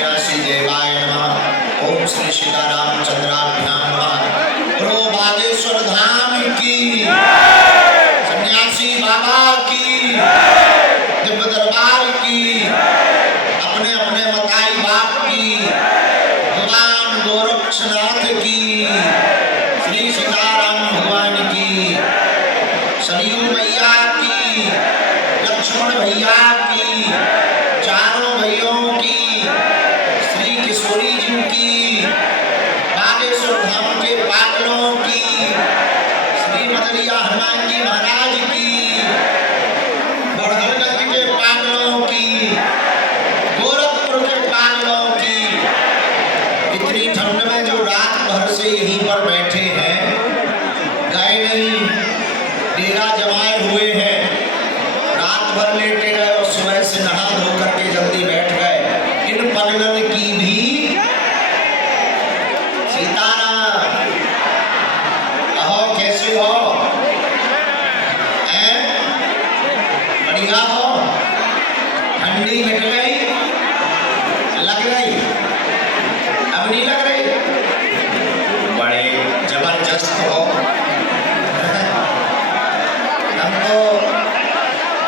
सन्यासी देवाय नमः। ओम श्री सीतारामचंद्राभ्याम नमः। बोलो बागेश्वर धाम की, सन्यासी बाबा की, दिव्य दरबार की, अपने अपने मताई बाप की, भगवान गोरक्षनाथ की, श्री सीताराम भगवान की, सरयू मैया की, लक्ष्मण भैया की, चारों भैयों की, श्री किशोरी जी की, बागेश्वर धाम के पागलों की, श्री मदरिया हनुमान जी महाराज की, बड़हलगंज के पागलों की, गोरखपुर के पागलों की, इतनी ठंड में जो रात भर से यहीं पर बैठे हैं, गए नहीं, डेरा जमाए हुए हैं, रात भर लेटे रहे और सुबह से नहा धो करके जल्दी बैठ गए, इन पगलन की भी सीताराम। कहो कैसे हो? बढ़िया हो? ठंडी मिट गई? लग गई? अब नहीं लग रही? बड़े जबरदस्त हो। हम तो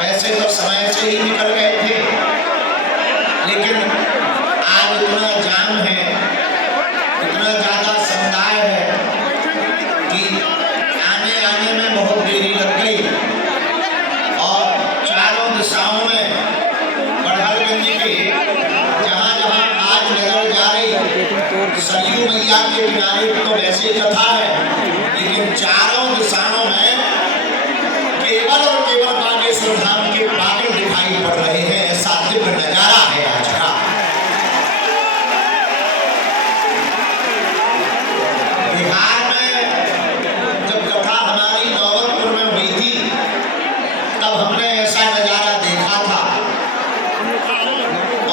वैसे तो समय से ही निकल गए थे, लेकिन आज इतना जाम है, इतना ज्यादा समुदाय है कि आने आने में बहुत देरी लग गई और चारों दिशाओं में बड़हलगंज के जहाँ जहाँ आज नजर जा रही सरयू मैया के किनारे तो वैसे कथा है, लेकिन चारों दिशाओं में केवल और केवल बागेश्वर धाम के पागल दिखाई पड़ रहे हैं। ऐसा दिव्य नजारा है आज का। बिहार में जब कथा हमारी नौबतपुर में हुई थी, तब हमने ऐसा नजारा देखा था,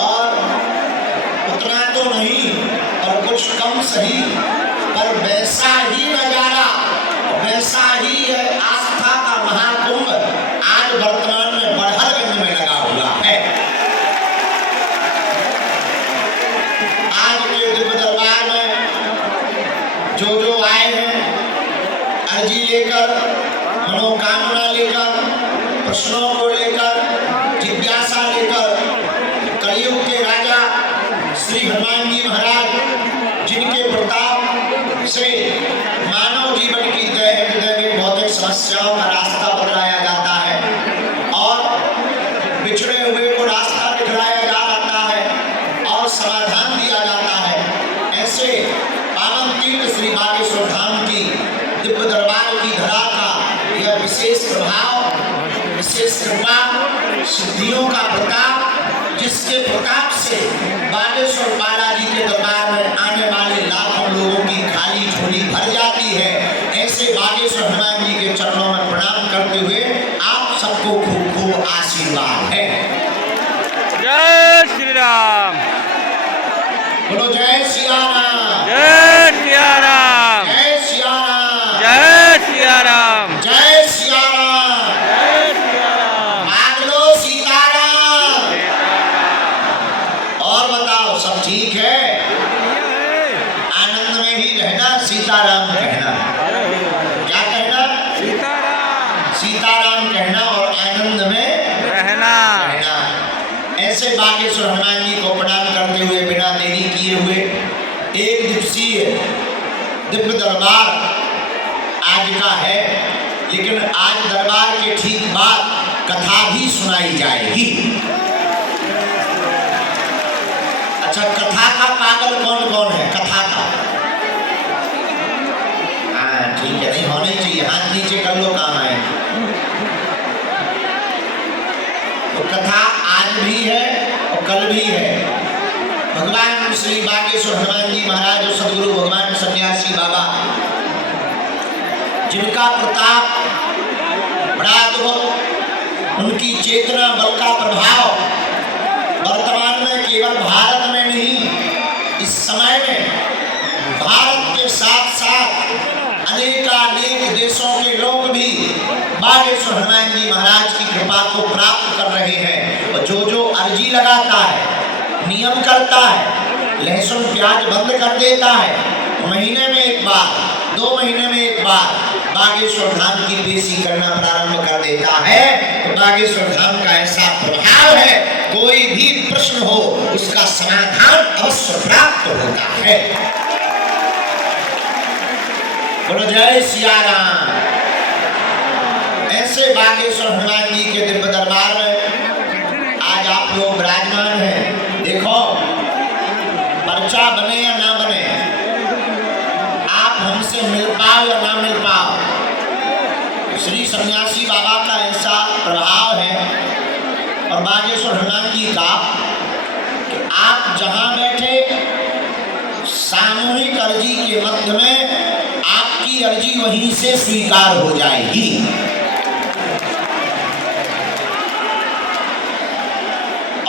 और उतना तो नहीं और कुछ कम सही, पर वैसा ही नजारा, वैसा ही है आस्था का महाकुंभ आज वर्तमान में बड़हलगंज में लगा हुआ है। आज के दिव्य दरबार में जो आए हैं अर्जी लेकर, मनोकामना लेकर, प्रश्नों को लेकर, जिज्ञासा लेकर, कलयुग के राजा श्री हनुमान जी महाराज जिनके प्रताप से मानव जीवन की दैनिक भौतिक समस्याओं का रास्ता बदलाया जाता है और बिछड़े हुए को रास्ता दिखलाया जाता है और समाधान दिया जाता है। ऐसे पावन तीर्थ श्री बागेश्वर धाम की दिव्य दरबार की धरा का यह विशेष प्रभाव, विशेष कृपा, सिद्धियों का प्रताप, जिसके प्रताप से बागेश्वर बालाजी के दरबार में आने वाले लाखों लोगों की खाली झोली भर जाती है। ऐसे बागेश्वर हनुमान जी के चरणों में प्रणाम करते हुए आप सबको खूब खूब आशीर्वाद है। जय श्री राम। बोलो जय सिया राम। जय सिया राम। जय सिया राम। जय सिया राम। जय सिया राम। जय सिया राम। मांगलो सीताराम। और बताओ सब ठीक है? आनंद में ही रहना, सीताराम कहना। क्या कहना? सीताराम। सीताराम कहना और आनंद में रहना। ऐसे बागेश्वर हनुमान जी को प्रणाम करते हुए बिना देरी किए हुए एक दिवसीय दिव्य दरबार आज का है, लेकिन आज दरबार के ठीक बाद कथा भी सुनाई जाएगी। अच्छा, कथा का पागल कौन कौन है? कथा का हाँ ठीक है, नहीं होना ही चाहिए, हाथ नीचे कर लो, काम आए। तो कथा आज भी है और कल भी है। भगवान श्री बागेश्वर हनुमान जी महाराज और सदगुरु भगवान सन्यासी बाबा, जिनका प्रताप बड़ा अद्भुत, उनकी चेतना बल का प्रभाव वर्तमान में केवल भारत में नहीं, इस समय में भारत के साथ साथ अनेकानेक देशों के लोग भी बागेश्वर हनुमान जी महाराज की कृपा को प्राप्त कर रहे हैं। और जो अर्जी लगाता है, नियम करता है, लहसुन प्याज बंद कर देता है, महीने में एक बार, 2 महीने में एक बार बागेश्वर धाम की पेशी करना प्रारंभ कर देता है, तो बागेश्वर धाम का ऐसा प्रभाव है, कोई भी प्रश्न हो उसका समाधान अवश्य प्राप्त होता है। बोलो जय सिया राम। ऐसे बागेश्वर हनुमान जी के दिव्य दरबार में आज आप लोग विराजमान हैं। देखो, पर्चा बने या ना बने, आप हमसे मिल पाओ या ना मिल पाओ, श्री सन्यासी बाबा का ऐसा प्रभाव है और बागेश्वर हनुमान जी का कि आप जहां बैठे सामूहिक अर्जी के मध्य में आपकी अर्जी वहीं से स्वीकार हो जाएगी।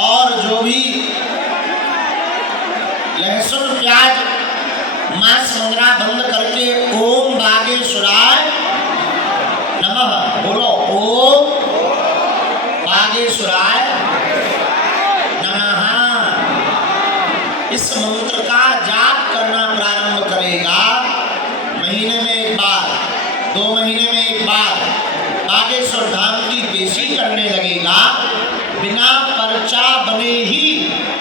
और जो भी लहसुन प्याज मांस मंगरा बंद करके ओम बागेश्वराय नमः बोलो, ओम बागेश्वराय नमः, इस मंत्र का जाप करना प्रारंभ करेगा, महीने में एक बार, 2 महीने में एक बार बागेश्वर धाम की पेशी करने लगेगा, बिना पर्चा बने ही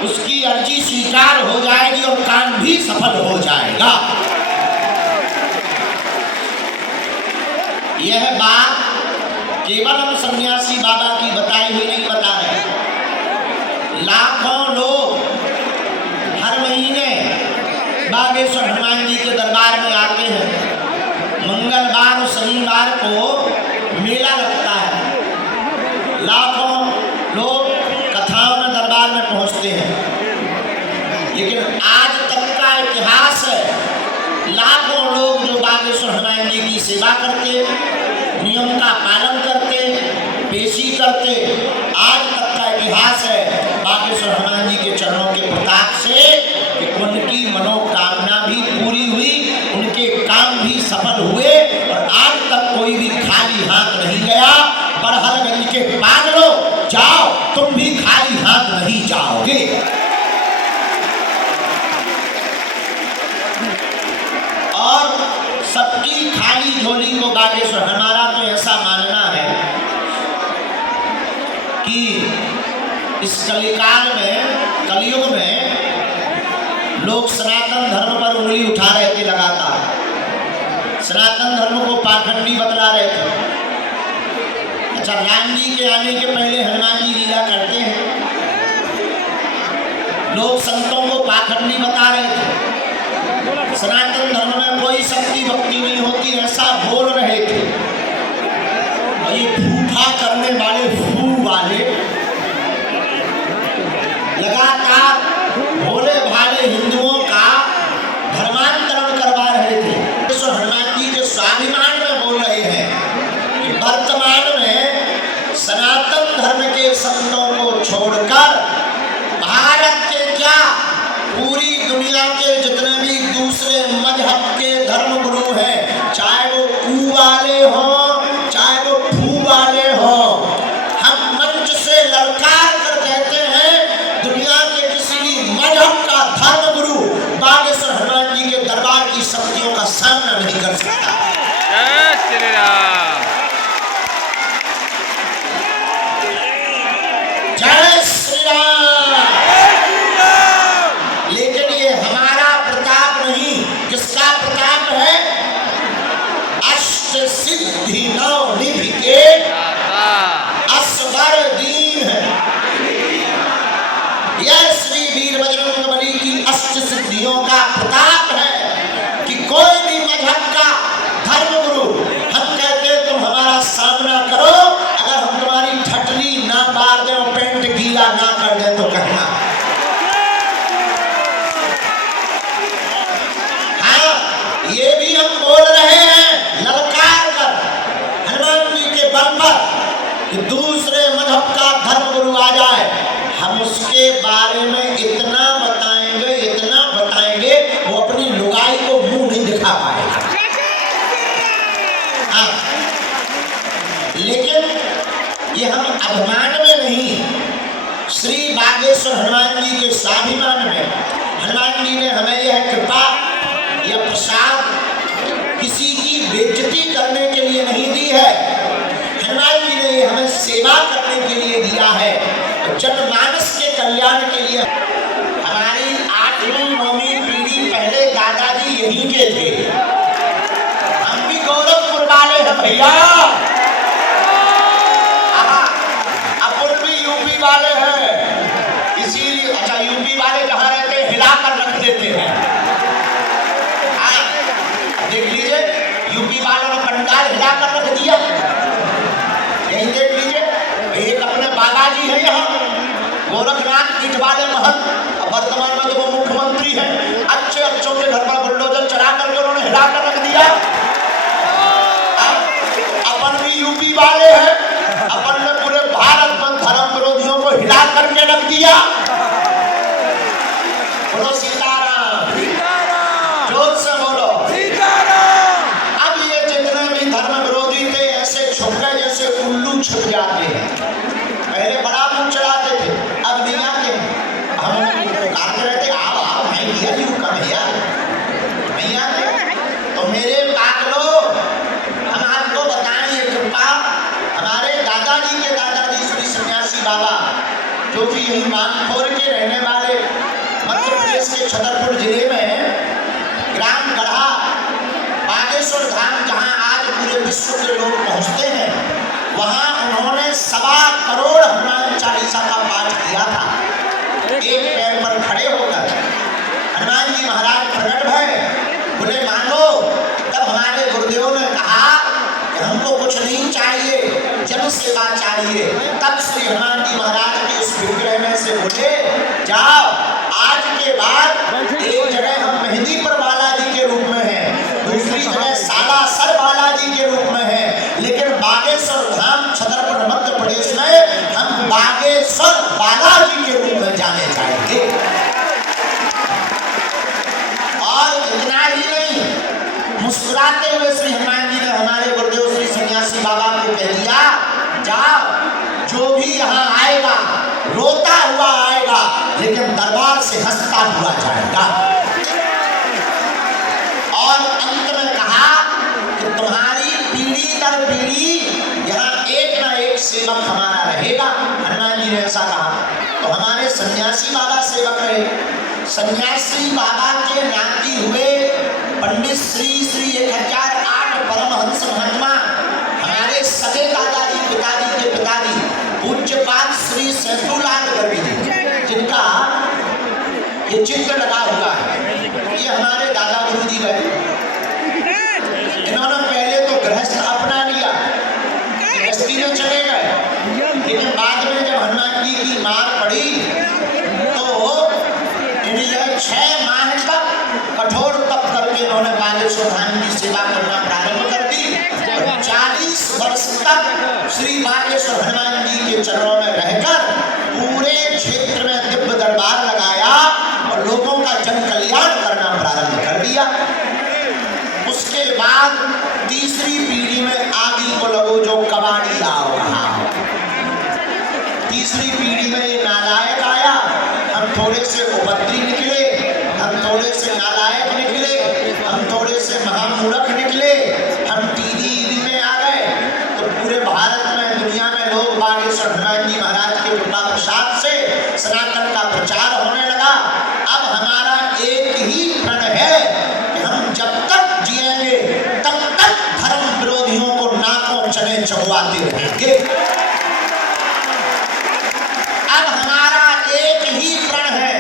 उसकी अर्जी स्वीकार हो जाएगी और काम भी सफल हो जाएगा। यह बात केवल हम सन्यासी बाबा की बताई हुई नहीं बता रहे, लाखों लोग हर महीने बागेश्वर हनुमान जी के दरबार में आते हैं। मंगलवार और शनिवार को मेला लगता है, लाखों लोग कथाओं में दरबार में पहुंचते हैं। लेकिन आज तक का इतिहास है, लाखों लोग जो बागेश्वर हनुमान जी की सेवा करते, नियम का पालन करते, पेशी करते, आज तक का इतिहास है बागेश्वर हनुमान जी के चरणों के प्रताप से कि उनकी मनोकामना भी पूरी हुई, उनके काम भी सफल हुए और आज तक कोई भी खाली हाथ नहीं गया। बड़हलगंज के पागलों, जाओ, तुम भी खाली हाथ नहीं जाओगे। और सबकी खाली झोली को बागेश्वर, हमारा तो ऐसा मानना है कि इस कलिकाल में, कलयुग में लोग सनातन धर्म पर उंगली उठा रहे थे लगातार, सनातन धर्म को पाखंडी बतला रहे थे। अच्छा, राम जी के आने के पहले हनुमान जी लीला करते हैं, लोग संतों को पाखंडी बता रहे थे, सनातन धर्म में कोई शक्ति भक्ति नहीं होती, ऐसा बोल रहे थे। और ये फूफा करने वाले, फू वाले लगातार भोले भाले हिंदुओं का धर्मांतरण करवा रहे थे। तो हनुमान जी के स्वाभिमान में बोल रहे हैं कि वर्तमान में सनातन धर्म के संतों को छोड़कर भारत के क्या, पूरी दुनिया के जितने भी दूसरे मजहब के धर्म गुरु हैं, चाहे वो ऊ वाले हों, चाहे वो फू वाले हों, हम मंच से ललकार कर कहते हैं, दुनिया के किसी भी मजहब का धर्म गुरु बागेश्वर हनुमान जी के दरबार की शक्तियों का सामना नहीं कर सकता। जय श्री राम। जय श्री राम। लेकिन ये हमारा प्रताप नहीं, किसका प्रताप है? अष्ट सिद्धि नौ निधि के असबर दीन है। यह श्री वीर बजरंगबली की अष्ट सिद्धियों का प्रताप है कि कोई भी मजहब का धर्म गुरु, हम कहते तुम हमारा सामना करो, अगर हम तुम्हारी ठटली ना मार दें, पेंट गीला ना कर दें तो कहना। हाँ, ये भी हम बोल रहे हैं ललकार कर हनुमान जी के बल पर कि दूसरे मजहब का धर्म गुरु आ जाए, हम उसके बारे में इतना बताएंगे वो अपनी लुगाई को मुंह नहीं दिखा पाएगा। हाँ, लेकिन ये हम अभिमान में नहीं, श्री बागेश्वर हनुमान जी के के स्वाभिमान में हनुमान जी ने हमें यह कृपा, यह प्रसाद किसी की बेइज्जती करने के लिए नहीं दी है। हनुमान जी ने हमें सेवा करने के लिए दिया है, जनमानस के कल्याण के लिए। हमारी 8वीं 9वीं पीढ़ी पहले दादाजी यहीं के थे। हम भी गोरखपुर वाले हैं भैया, अपन भी यूपी वाले हैं। इसीलिए अच्छा, यूपी वाले जहाँ रहते हैं हिला कर रख देते हैं। देख लीजिए, यूपी वालों ने पंडाल हिला कर रख दिया। यही देख लीजिए, एक अपने बालाजी है यहाँ गोरखनाथ पीठ वाले महंत, वर्तमान में तो वो मुख्यमंत्री हैं। अच्छे अच्छों के घर पर बुलडोजर चला करके उन्होंने हिला कर रख दिया। अपन भी यूपी वाले हैं, अपन ने पूरे भारत में धर्म विरोधियों को हिला करके रख दिया। बोलो सीताराम, जोर से बोलो सीताराम। अब ये जितने भी धर्म विरोधी थे ऐसे छुप गए जैसे उल्लू छुप जाते हैं। पहले बड़ा मुंह चलाते थे, अब नहीं आते। हम पुकारते रहते, आओ आओ भाई भैया जी का भैया नहीं आते। तो मेरे पागलों, हम आपको बताएं ये कृपा हमारे दादाजी के दादाजी श्री सन्यासी बाबा, जो कि यही मानखोर के रहने वाले मध्य प्रदेश के छतरपुर जिले में ग्राम गढ़ा बागेश्वर धाम, जहाँ आज पूरे विश्व के लोग पहुँचते हैं, वहाँ उन्होंने 1.25 करोड़ हनुमान चालीसा का पाठ किया था। एक पैर पर खड़े होकर हनुमान जी महाराज प्रकट भय, बोले मानो। तब हमारे गुरुदेव ने कहा कि हमको कुछ नहीं चाहिए, जन सेवा चाहिए। तब श्री हनुमान जी महाराज के उस विग्रह में से बोले, जाओ आज के बाद एक जगह हम मेहंदीपुर बालाजी के रूप में हैं, दूसरी जगह सालासर बालाजी के रूप में हैं, लेकिन बागेश्वर धाम छतरपुर मध्य प्रदेश में हम बागेश्वर बालाजी के रूप में जाने जाएंगे। और इतना ही नहीं, मुस्कुराते हुए श्री हनुमान जी ने हमारे गुरुदेव श्री सन्यासी बाबा को कह दिया, जाओ जो भी यहाँ आएगा रोता हुआ आएगा, लेकिन दरबार से हंसता हुआ जाएगा। और अंत में कहा कि तुम्हारी पीढ़ी दर पीढ़ी यहाँ एक ना एक सेवक हमारा रहेगा। हनुमान जी ने ऐसा कहा। तो हमारे सन्यासी बाबा सेवक रहे। सन्यासी बाबा के नाती हुए पंडित श्री 1008 परमहंस महात्मा, हमारे सगे दादाजी पिताजी के पिताजी पूज्यपाद श्री सेतुलाल गर्गी जी, जिनका ये चित्र लगा हुआ है, ये हमारे दादा गुरु जी रहे। इन्होंने पहले तो गृहस्थ अपना लिया, गृहस्थी में चले गए, लेकिन बाद में जब हनुमान जी की मार पड़ी तो इन्हें 6 माह तक कठोर तप करके इन्होंने बागेश्वर धाम की सेवा करना प्रारंभ कर दी। 40 वर्ष तक श्री बागेश्वर हनुमान जी के चरणों में रहकर पूरे क्षेत्र में दिव्य दरबार लगाया और लोगों का जन कल्याण करना प्रारंभ कर दिया। उसके बाद तीसरी पीढ़ी में आदि को लगो जो कबाड़ी आओ रहा। तीसरी पीढ़ी में ये नालायक आया, हम थोड़े से उपद्री निकले, हम थोड़े से नालायक निकले, हम थोड़े से महामूर्ख निकले, हम टीवी में आ गए। तो पूरे भारत में दुनिया में लोग बागेश्वर हनुमान जी महाराज के कृपा प्रसाद से सनातन का प्रचार होने लगा। अब हमारा एक ही प्रण है कि हम जब तक जिएंगे तब तक धर्म विरोधियों को नाकों चने चबवाते रहेंगे। अब हमारा एक ही प्रण है,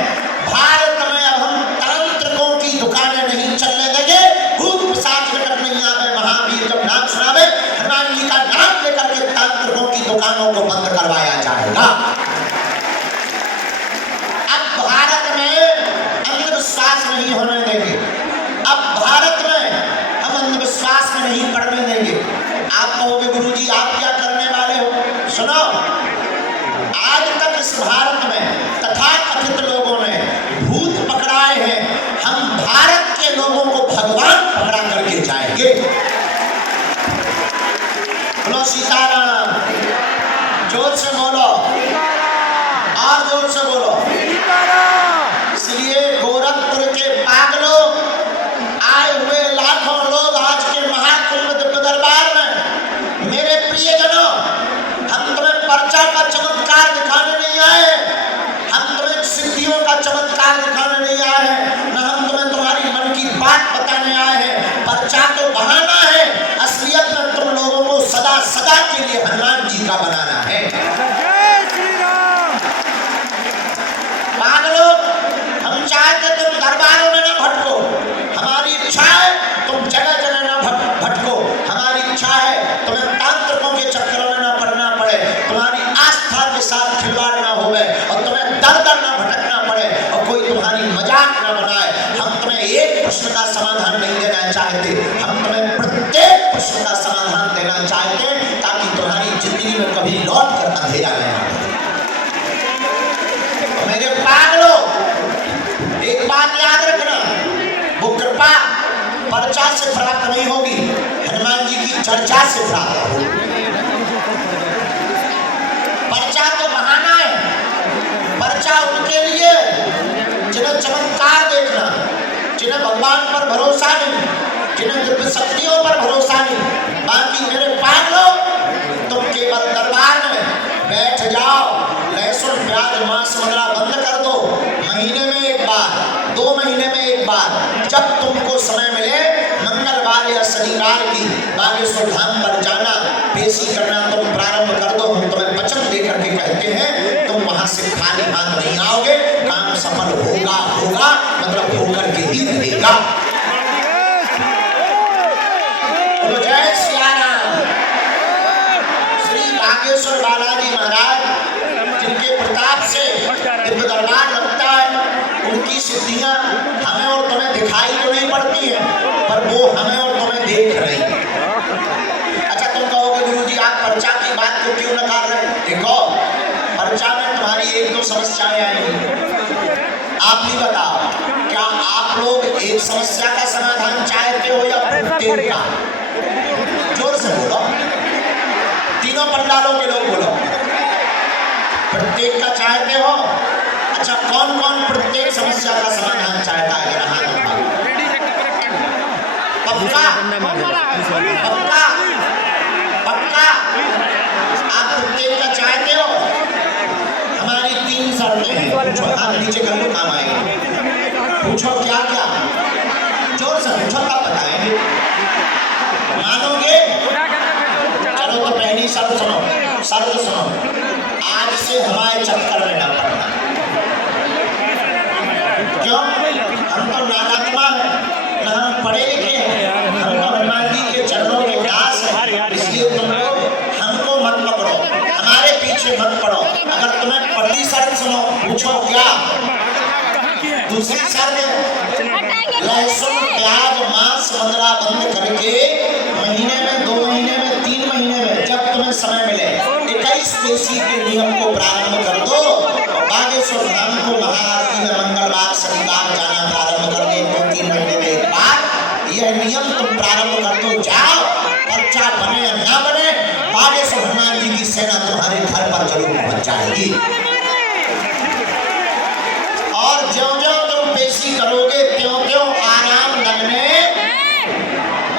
भारत में अब हम तांत्रिकों की दुकानें नहीं चलने देंगे। भूत पिशाच निकट नहीं आवे, महावीर जब नाम सुनावे हनुमान जी का नाम लेकर के तांत्रिकों की दुकानों को बंद करवाया जाएगा। अब भारत में अंधविश्वास नहीं होने देंगे। अब भारत में हम अंधविश्वास में नहीं पड़ने देंगे। आप कहोगे गुरुजी आप क्या करने वाले हो? सुनो, आज तक इस भारत में तथाकथित लोगों ने भूत पकड़ाए हैं, हम भारत के लोगों को भगवान पकड़ा करके जाएंगे। बोलो सीताराम, जोर से बोलो और जोर से बोलो सीताराम। ये हनुमान जी का बनाना है। पागलों, हम चाहते तुम दरबारों में न भटको, हमारी इच्छा है तुम जगह जगह न भटको, हमारी इच्छा है तुम्हें तांत्रिकों के चक्करों में न पड़ना पड़े, तुम्हारी आस्था के साथ खिलवाड़ न होवे और तुम्हें दर दर न भटकना पड़े और कोई तुम्हारी मजाक न बनाए। हम तुम्हें एक प्रश्न का समाधान नहीं देना चाहते, हम तुम्हें प्रत्येक प्रश्न का समाधान देना चाहते हैं ताकि तुम्हारी जिंदगी में कभी लौट कर अंधेरा न आए। मेरे पागलों, एक बात याद रखना, वो कृपा पर्चा से प्राप्त नहीं होगी, हनुमान जी की चर्चा से प्राप्त होगी। पर्चा तो बहाना है, पर्चा उनके लिए जिन्हें चमत्कार देखना, जिन्हें भगवान पर भरोसा नहीं, जिन्हें दिव्य शक्तियों पर भरोसा नहीं। बाकी मेरे पागलों, तुम केवल दरबार में बैठ जाओ, लहसुन प्याज मांस वगैरह बंद कर दो, महीने में एक बार, 2 महीने में एक बार, जब तुमको समय मिले मंगलवार या शनिवार की बागेश्वर धाम पर जाना, पेशी करना तुम प्रारंभ कर दो। हम तुम्हें वचन देकर के कहते हैं तुम वहां से खाली हाथ नहीं आओगे, काम सफल होगा होगा मतलब होकर के ही रहेगा। तो जय सिया राम। श्री बागेश्वर बालाजी महाराज जिनके प्रताप से दिव्य दरबार लगता है, उनकी सिद्धियां हमें और तुम्हें दिखाई तो नहीं पड़ती है, पर वो हमें और तुम्हें देख रही है। अच्छा, तुम कहोगे गुरुजी आप पर्चा की बात को क्यों न कर रहे? देखो, पर्चा में तुम्हारी 1-2 समस्याएं आएंगी। आप भी बताओ, क्या आप लोग एक समस्या का समाधान चाहते हो या प्रत्येक का? जोर से बोलो, तीनों पंडालों के लोग बोलो, प्रत्येक का चाहते हो? अच्छा, कौन कौन प्रत्येक समस्या का समाधान चाहता है? जरा हाथ उठाओ। पक्का पक्का पक्का आप प्रत्येक का चाहते हो? हमारी 3 शर्तें हैं। पूछो, हाथ नीचे कर लो, काम आएगा। पूछो क्या क्या, जोर से पूछो, तब बताएंगे। मानोगे? चलो तो पहली शर्त सुनो, शर्त सुनो, आज से हमारे चक्कर में ना पड़ना। क्यों? हम तो नालात्मा है, ना हम पढ़े लिखे हैं, हम तो हनुमान जी के चरणों के दास हैं, इसलिए तुम लोग हमको मत पकड़ो, हमारे पीछे मत पड़ो। अगर तुम्हें पहली शर्त सुनो, पूछो क्या? दूसरी शर्त, लहसुन प्याज मांस वगैरह बंद करके महीने में, 2 महीने में, 3 महीने में, जब तुम्हें समय मिले 21 पेशी के नियम को प्रारंभ कर दो। बागेश्वर धाम को महाआरती में मंगलवार शनिवार जाना प्रारंभ कर दे। 2-3 महीने में एक बार यह नियम तुम प्रारंभ कर दो। जाओ, पर्चा बने या ना बने, बागेश्वर हनुमान जी की सेना तुम्हारे घर पर जरूर पहुंच जाएगी। और ज्यों-ज्यों तुम पेशी करोगे त्यों-त्यों आराम लगने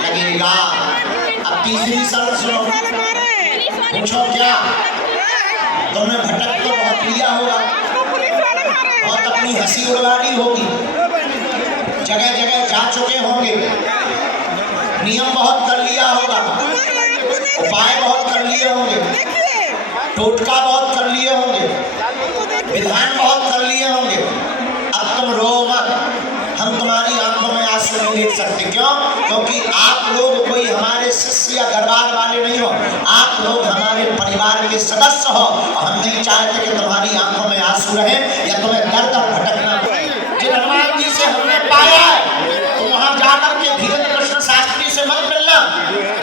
लगेगा। अब तीसरी शर्त सुनो, पूछो क्या? तुमने भटक तो बहुत लिया होगा, बहुत अपनी हंसी उड़वानी होगी, जगह जगह जा चुके होंगे, नियम बहुत कर लिया होगा, उपाय बहुत कर लिए होंगे, टोटका बहुत कर लिए होंगे, विधान बहुत कर लिए होंगे। अब तुम रो मत, हम तुम्हारी आंखों में आंसू नहीं देख सकते। क्यों? क्योंकि आप लोग कोई हमारे शिष्य या दरबार वाले नहीं हो, आप लोग हमारे परिवार के सदस्य हो और हम नहीं चाहते कि तुम्हारी आंखों में आंसू रहे या तुम्हें दर दर भटकना पड़े। जिन हनुमान जी से हमने पाया है, तो वहां जाकर के धीरेन्द्र कृष्ण शास्त्री से मत मिलना,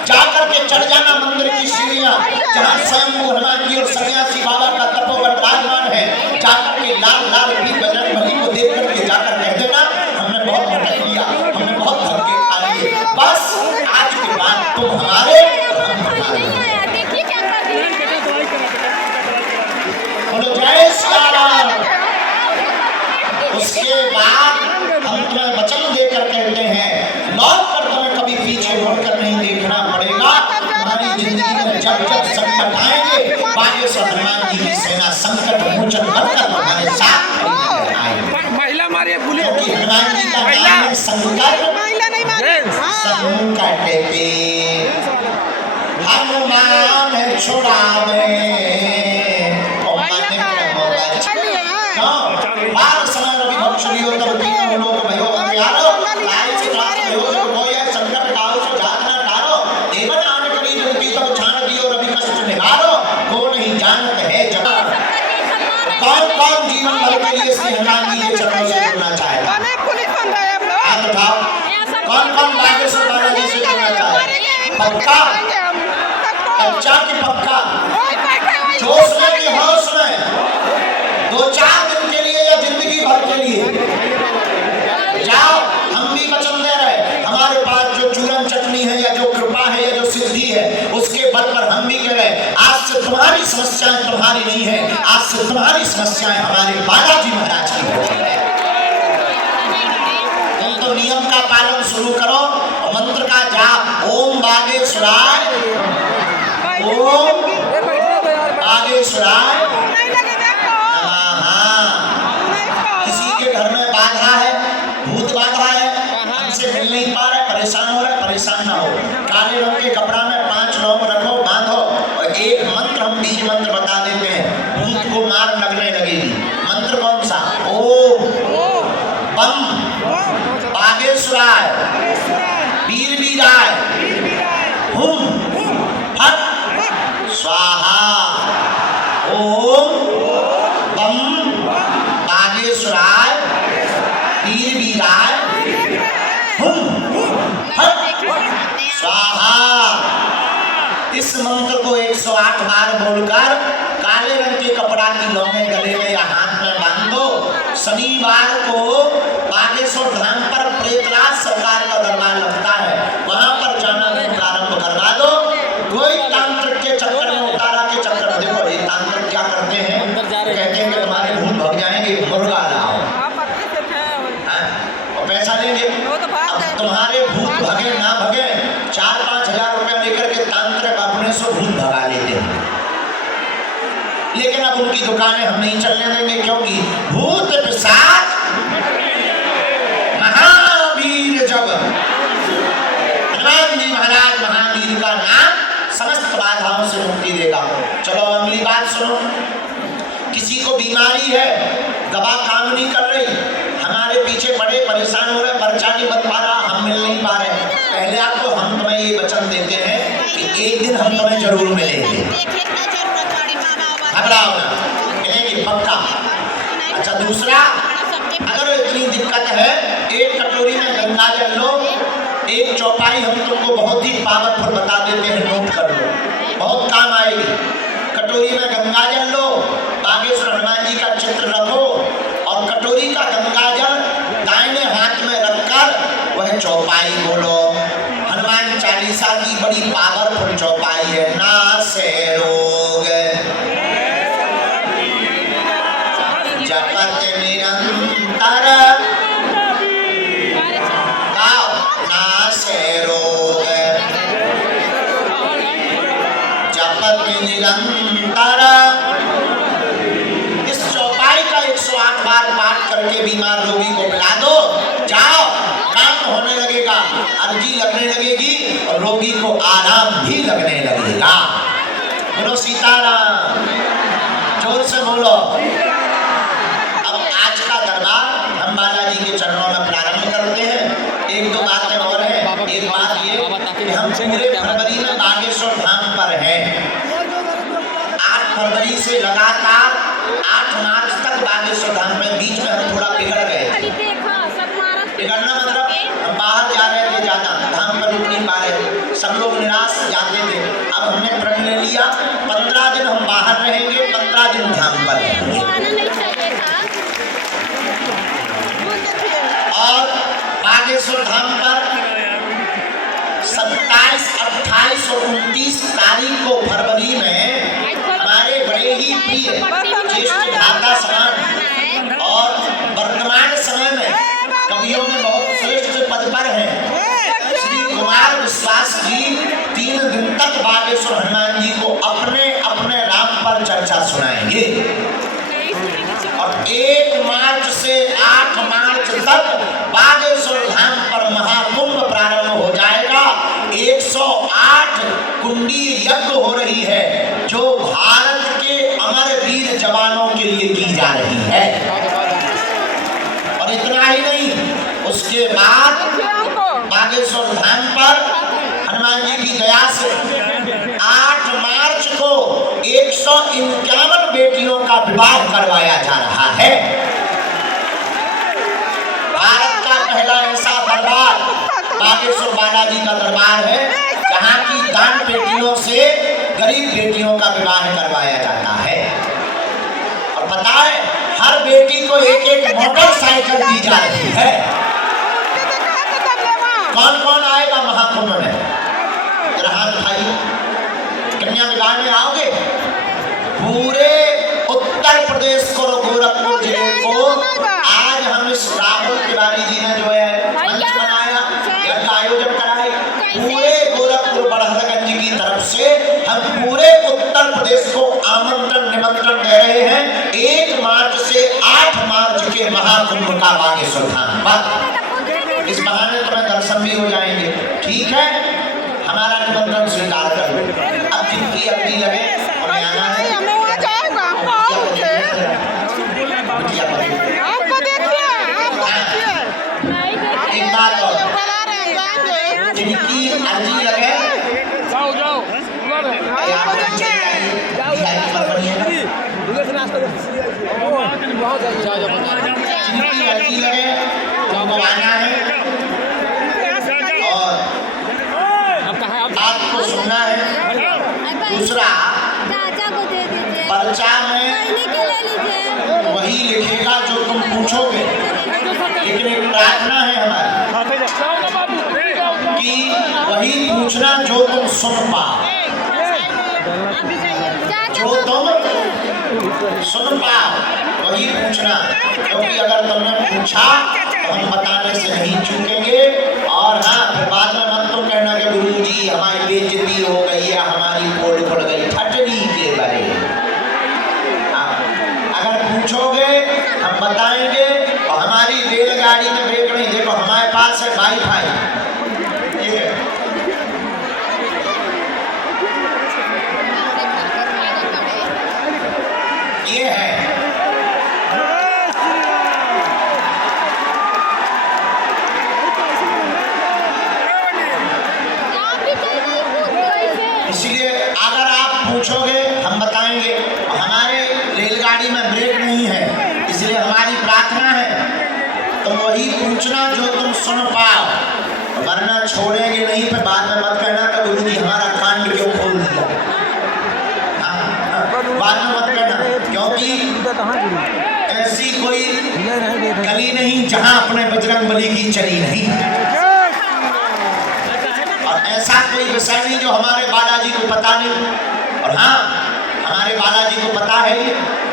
जाकर के चढ़ जाना मंदिर की सीढ़ियां, जहाँ स्वयं हनुमान जी और सन्यासी बाबा का तपोवन विराजमान है। जाकर के लाल लाल भी बजरंगबली को देख करके जाकर कह देना हमने बहुत भटक लिया, हमने बहुत धक्के खा लिए, बस आज के बाद तुम हमारे और हम तुम्हारे। बोलो जय सिया राम। उसके बाद हम तुम्हें वचन देकर कहते हैं, लौट कर तुम्हें कभी पीछे मुड़कर नहीं देखना पड़ेगा। हमारी जिंदगी में जब जब संकट आएंगे, बागेश्वर हनुमान जी की सेना संकट मोचन बनकर तुम्हारे साथ आएगी। महिला मारिए भूले, क्योंकि हनुमान जी का नाम है संकट, संकट के हनुमान छुड़ावे बार समय रवि भक्ष लियो तब तीनों लोक भयो अज्ञानो लाय से त्रास भयो जब कोई संकट काल सो जात न टारो देवन आन करी जुगती तब छाण दियो रवि कष्ट निवारो को नहीं जानत है जगत कौन कौन जीवन भर के लिए श्री हनुमान जी के चरणों से जुड़ना चाहेगा हाथ उठाओ कौन कौन बागेश्वर बालाजी से जुड़ना चाहेगा पक्का कच्चा की पक्का जोश में कि होश में 2-4 दिन के लिए या जिंदगी भर के लिए जाओ हम भी वचन दे रहे हमारे पास जो चूरन चटनी है या जो कृपा है या जो सिद्धि है उसके बल पर हम भी कह रहे आज से तुम्हारी समस्याएं तुम्हारी नहीं है आज से तुम्हारी समस्याएं हमारे बालाजी महाराज की है तुम तो नियम का पालन शुरू करो और मंत्र का जाप ओम बागेश्वराय ओम बागेश्वराय किसी के घर में बाधा है भूत बाधा है हमसे मिल नहीं पा रहा परेशान हो रहा है परेशान ना हो काले रंग के कपड़ा में 5 लौंग रखो बांधो और एक मंत्र हम बीज मंत्र बता देते हैं भूत को मार लगने लगेगी मंत्र कौन सा ओम बम बागेश्वराय वीर वीराय हुम फट स्वाहा ओम बम बागेश्वराय वीर वीराय हुम फट स्वाहा इस मंत्र को 108 बार बोलकर काले रंग के कपड़ा की लौंगे गले में या हाथ में बांध दो शनिवार को बागेश्वर धाम पर प्रेतराज सरकार का दरबार लगता है वहां पर जाना प्रारंभ करवा दो कोई तांत्रिक के चक्कर में उतारा के चक्कर में देखो ये तांत्रिक क्या करते हैं कहते हैं कि तुम्हारे भूत भग जाएंगे मुर्गा लाओ और पैसा लेंगे अब तुम्हारे भूत भगे ना भगे 4-5 हजार रुपया लेकर के तांत्रिक अपने से भूत भगा लेते हैं लेकिन अब उनकी दुकानें हम नहीं चलने देंगे क्योंकि भूत पिशाच महावीर जब हनुमान जी महाराज महावीर का नाम समस्त बाधाओं से मुक्ति देगा चलो अगली बात सुनो किसी को बीमारी है दवा काम नहीं कर रही हमारे पीछे बड़े परेशान हो रहे पर्चा नहीं बन पा रहा हम मिल नहीं पा रहे पहले आपको हम तुम्हें ये वचन देते हैं कि एक दिन हम तुम्हें जरूर मिलेंगे घबराओ ना मिलेंगे पक्का अच्छा दूसरा अगर इतनी दिक्कत है एक कटोरी में गंगा जल लो एक चौपाई हम तुमको बहुत ही पावरफुल बता देते हैं नोट कर लो बहुत काम आएगी कटोरी में गंगा जल लो बागेश्वर हनुमान जी का चित्र रखो और कटोरी का गंगा जल दाहिने हाथ में रखकर वह चौपाई बोलो हनुमान चालीसा की बड़ी पावरफुल चौपाई है ना से रोग जपत निरंतर ना से रोग जपत निरंतर इस चौपाई का 108 बार पाठ करके बीमार रोगी को पिला दो जाओ काम होने लगेगा अर्जी लगने लगेगी और रोगी को आराम भी लगने लगेगा बोलो सीताराम जोर से बोलो अब आज का दरबार हम बालाजी के चरणों में प्रारंभ करते हैं 1-2 बातें और हैं एक बात ये कि हम पूरे फरवरी में बागेश्वर धाम पर हैं 8 फरवरी से लगातार 8 मार्च तक बागेश्वर धाम में बीच में हम थोड़ा बिगड़ गए बिगड़ना मतलब हम बाहर जा रहे थे ज्यादा धाम पर रुक नहीं पा रहे सब लोग निराश जाते थे अब हमने प्रण ले लिया 15 दिन हम बाहर रहेंगे 15 दिन धाम पर रहेंगे और बागेश्वर धाम पर 27, 28 और 29 तारीख को फरवरी में हमारे बड़े ही प्रिय ज्येष्ठ भ्राता समान और वर्तमान समय में कवियों में बहुत श्रेष्ठ पद पर हैं श्री कुमार विश्वास जी 3 दिन तक बागेश्वर हनुमान जी को अपने अपने राम पर चर्चा सुनाएंगे और 1 मार्च से 8 मार्च तक बागेश्वर धाम पर महाकुंभ प्रारंभ हो जाएगा 108 कुंडी इसके बाद बागेश्वर धाम पर हनुमान जी की दया से 8 मार्च को 151 बेटियों का विवाह करवाया जा रहा है। भारत का पहला ऐसा दरबार बागेश्वर बालाजी का दरबार है जहाँ की दान पेटियों से गरीब बेटियों का विवाह करवाया जाता है। और पता है हर बेटी को एक मोटरसाइकिल दी जा रही है। कौन कौन आएगा महाकुंभ में? जरा हाथ उठाइए। कन्या विवाह में आओगे? पूरे उत्तर प्रदेश को गोरखपुर जिले को आज हम इस राहुल तिवारी जी ने जो है मंच बनाया, यज्ञ आयोजन कराए, पूरे गोरखपुर बड़हलगंज की तरफ से हम पूरे उत्तर प्रदेश को आमंत्रण निमंत्रण दे रहे हैं 1 मार्च से 8 मार्च के महाकुंभ का बागेश्वर धाम पर। इस बहाने तुम्हें दर्शन भी हो जाएंगे। ठीक है, हमारा निमंत्रण स्वीकार कर लो। अब जिनकी अर्जी लगे उन्हें आना है। एक बात और, जिनकी अर्जी लगे जिनकी अर्जी लगे उनको आना है और आपको सुनना है। दूसरा, पर्चा में वही लिखेगा जो तुम पूछोगे, लेकिन एक प्रार्थना है हमारी कि वही पूछना जो तुम सुन पाओ, जो तुम सुन पाओ वही पूछना। क्योंकि अगर तुमने पूछा तो हम बताने से नहीं चूकेंगे। और हाँ, फिर बाद में मत तुम कहना कि गुरुजी हमारी बेइज्जती हो गई है, हमारी पोल खुल गई, ठटनी के बरे। अगर पूछोगे हम बताएंगे। और हमारी रेलगाड़ी में ब्रेक नहीं, देखो हमारे पास है वाईफाई, ये है। इसलिए अगर आप पूछोगे हम बताएंगे। हमारे रेलगाड़ी में ब्रेक नहीं है, इसलिए हमारी प्रार्थना है तुम वही पूछना जो तुम सुन पाओ, वरना छोड़ेंगे नहीं। फिर बाद में मत कहना कि गुरुजी हमारा कांड क्यों खोल दिया। बाद में मत कहना, क्योंकि ऐसी कोई गली नहीं जहां अपने बजरंगबली की चली नहीं, और ऐसा कोई विषय नहीं जो हमारे बालाजी को पता नहीं। और हाँ, हमारे बालाजी को पता है,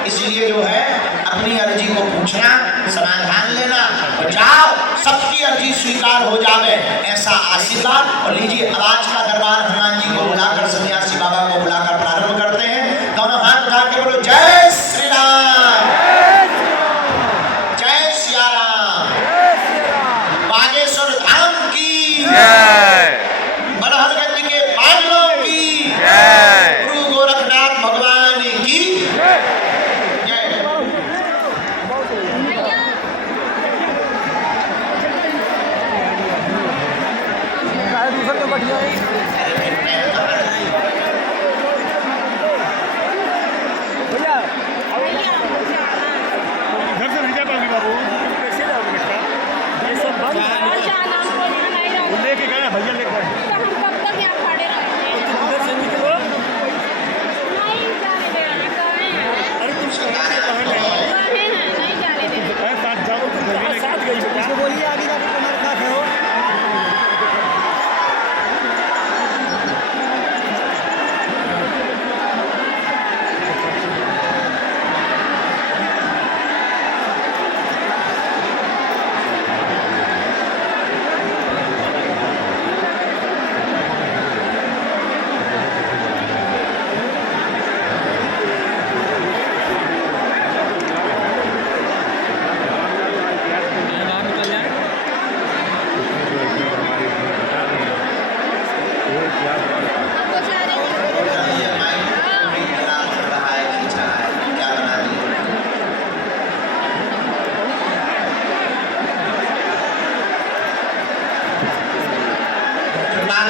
इसलिए जो है अपनी अर्जी को पूछना, समाधान लेना, और जाओ सबकी अर्जी स्वीकार हो जावे, ऐसा आशीर्वाद। और लीजिए, आवाज का दरबार हनुमान जी को बुलाकर, सन्यासी बाबा को बुलाकर प्रारंभ करते हैं। दोनों हाथ उठा के बोलो जय श्री राम, जय सिया राम। बागेश्वर धाम की जय, बड़हलगंज के पागलों की जय, गुरु गोरखनाथ भगवान की जय।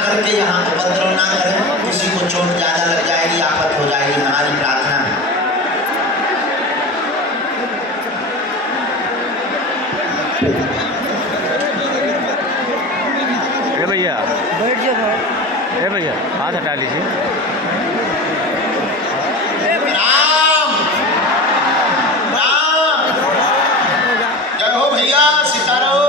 करके यहाँ उपद्रव ना करें, किसी को चोट ज्यादा लग जाएगी, आफत हो जाएगी, हमारी प्रार्थना है। ए भैया, बैठ जाओ भाई। ए भैया, हाथ हटा लीजिए। राम राम, जय हो भैया, सीताराम।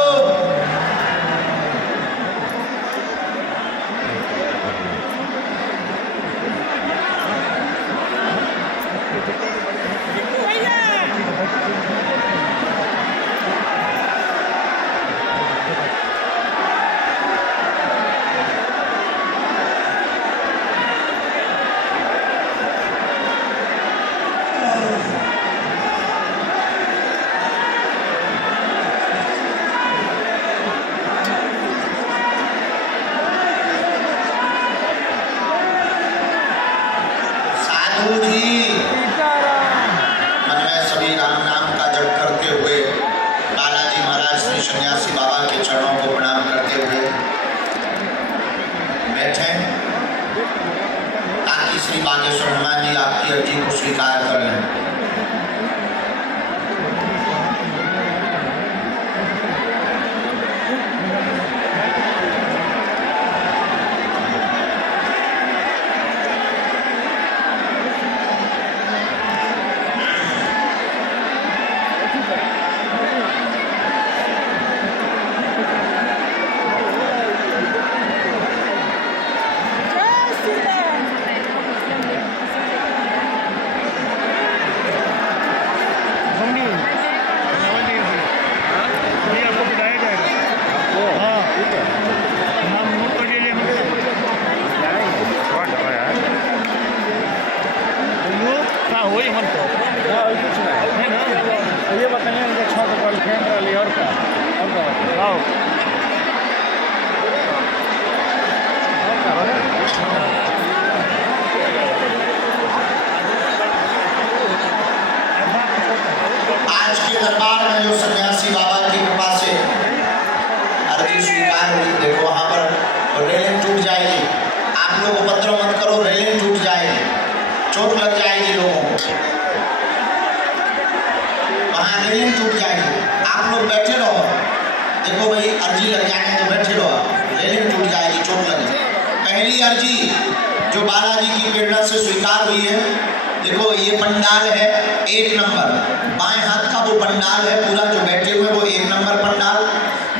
साधु जी मन में सभी राम नाम का जप करते हुए बालाजी महाराज श्री सन्यासी बाबा के चरणों को प्रणाम करते हुए बैठे, ताकि श्री बागेश्वर हनुमान जी आपकी अर्जी को स्वीकार कर लें। वही मन को कुछ नहीं है ना, ये बताइए उनका छत पर फेंक रही और क्या आओ आज के दरबार में जो सन्यासी बाबा की कृपा से अर्जी स्वीकार हुई, देखो वहां पर रेलिंग टूट जाएगी। आप लोग उपद्रव मत करो, रेलिंग टूट जाएगी, चोट लग जाएगी लोगों को, वहां रेलिंग टूट जाएगी। आप लोग बैठे रहो, देखो भाई अर्जी लग जाएंगे तो बैठे रहो, रेलिंग टूट जाएगी, चोट लगे। पहली अर्जी जो बालाजी की प्रेरणा से स्वीकार हुई है, देखो ये पंडाल है 1 नंबर, बाएं हाथ का वो पंडाल है पूरा जो बैठे हुए वो 1 नंबर पंडाल।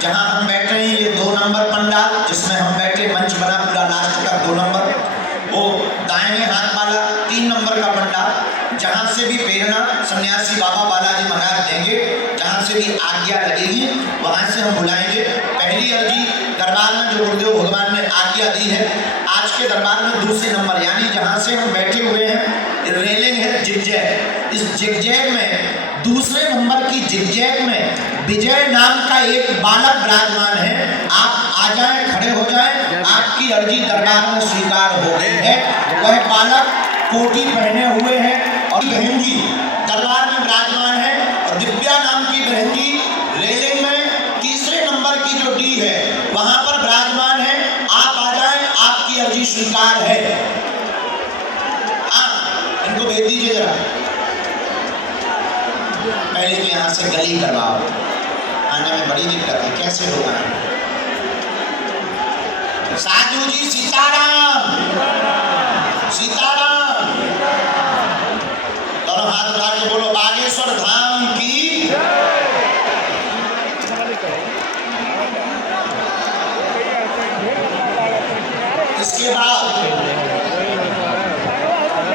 जहां हम बैठ रहे हैं ये 2 नंबर पंडाल, जिसमें हम बैठे मंच बना पूरा लास्ट का 2 नंबर। वो दाहिने हाथ वाला 3 नंबर का पंडाल, जहां से भी प्रेरणा सन्यासी बाबा बालाजी महाराज देंगे, जहां से भी आज्ञा लगेगी वहां से हम बुलाएंगे। पहली अर्जी दरबार में जो गुरुदेव भगवान ने आज्ञा दी है, आज के दरबार में दूसरे नंबर, यानी जहां से हम बैठे हुए हैं रेलिंग है जिगजैग, इस जिगजैग में दूसरे नंबर की जिगजैग में विजय नाम का एक बालक विराजमान है। आप आ जाएं, खड़े हो जाएं, आपकी अर्जी दरबार में स्वीकार हो गई है। वह बालक कोटी पहने हुए है और बहन जी दरबार में विराजमान है, और दिव्या नाम की बहन जी रेलिंग में तीसरे नंबर की जो डी है वहां पर विराजमान है। आप आ जाएं, आपकी अर्जी स्वीकार है। इनको भेज दीजिए जरा, पहले तो यहाँ से गली करवाओ, आने में बड़ी दिक्कत है, कैसे होगा। साधु जी सीताराम, सीताराम, दोनों हाथ उठा के बोलो बागेश्वर धाम की। इसके बाद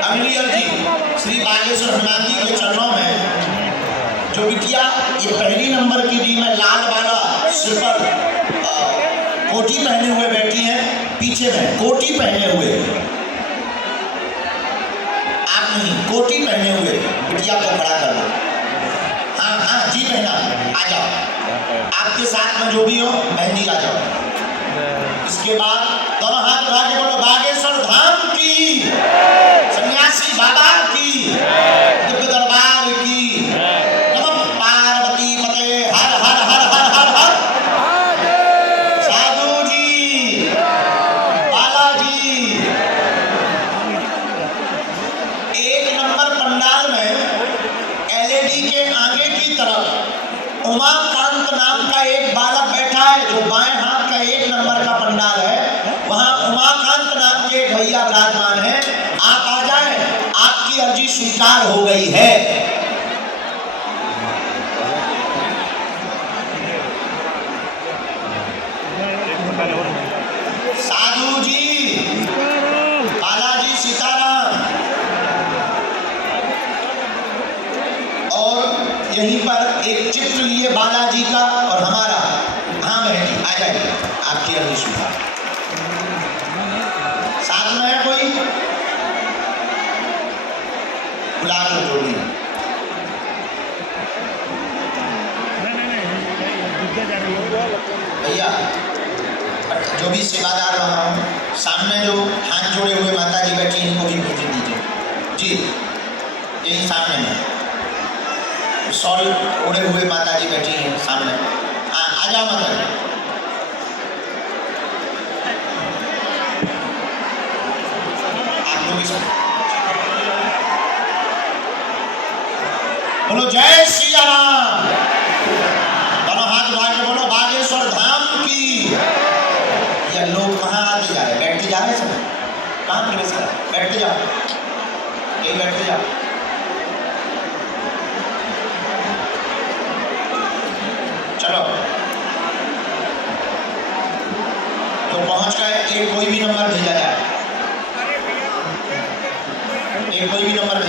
अगली अर्जी श्री बागेश्वर हनुमान जी के चरणों में जो बिटिया ये पहली नंबर की डी में लाल वाला सिर पर कोटी पहने हुए बैठी है, पीछे में कोटी पहने हुए, आप नहीं, कोटी पहने हुए बिटिया को खड़ा करना। हाँ हाँ जी बहना आ जाओ, आपके साथ में जो भी हो बहन जी आ जाओ। इसके बाद दोनों हाथ उठा के बोलो बागेश्वर धाम की, सन्यासी बाबा की, दिव्य दरबार की, नमः पार्वती पते, हर हर हर हर हर हर। साधु जी स्वीकार हो गई है। साधु जी, बालाजी सीताराम। और यहीं पर एक चित्र लिए बालाजी का और हमारा। हाँ बहन जी आ जाइए, आपकी अर्जी स्वीकार। साथ में है कोई? बुला लो जोड़ी। भैया जो भी सेवादार वहाँ हो, सामने जो हाथ जोड़े हुए माता जी बैठी इनको भी भेज दीजिए जी। यही सामने में सॉल ओढ़े हुए माता जी बैठी हैं सामने। आ जाओ माता जी। आप लोग बोलो जय सिया राम। दोनों हाथ उठा के बोलो बागेश्वर धाम की। ये लोग कहाँ आते जा रहे? बैठते जा रहे सब? कहाँ प्रवेश कर? बैठते जाओ, यही बैठते जाओ। चलो तो पहुंच गए। एक कोई भी नंबर भेजा जाए, एक कोई भी नंबर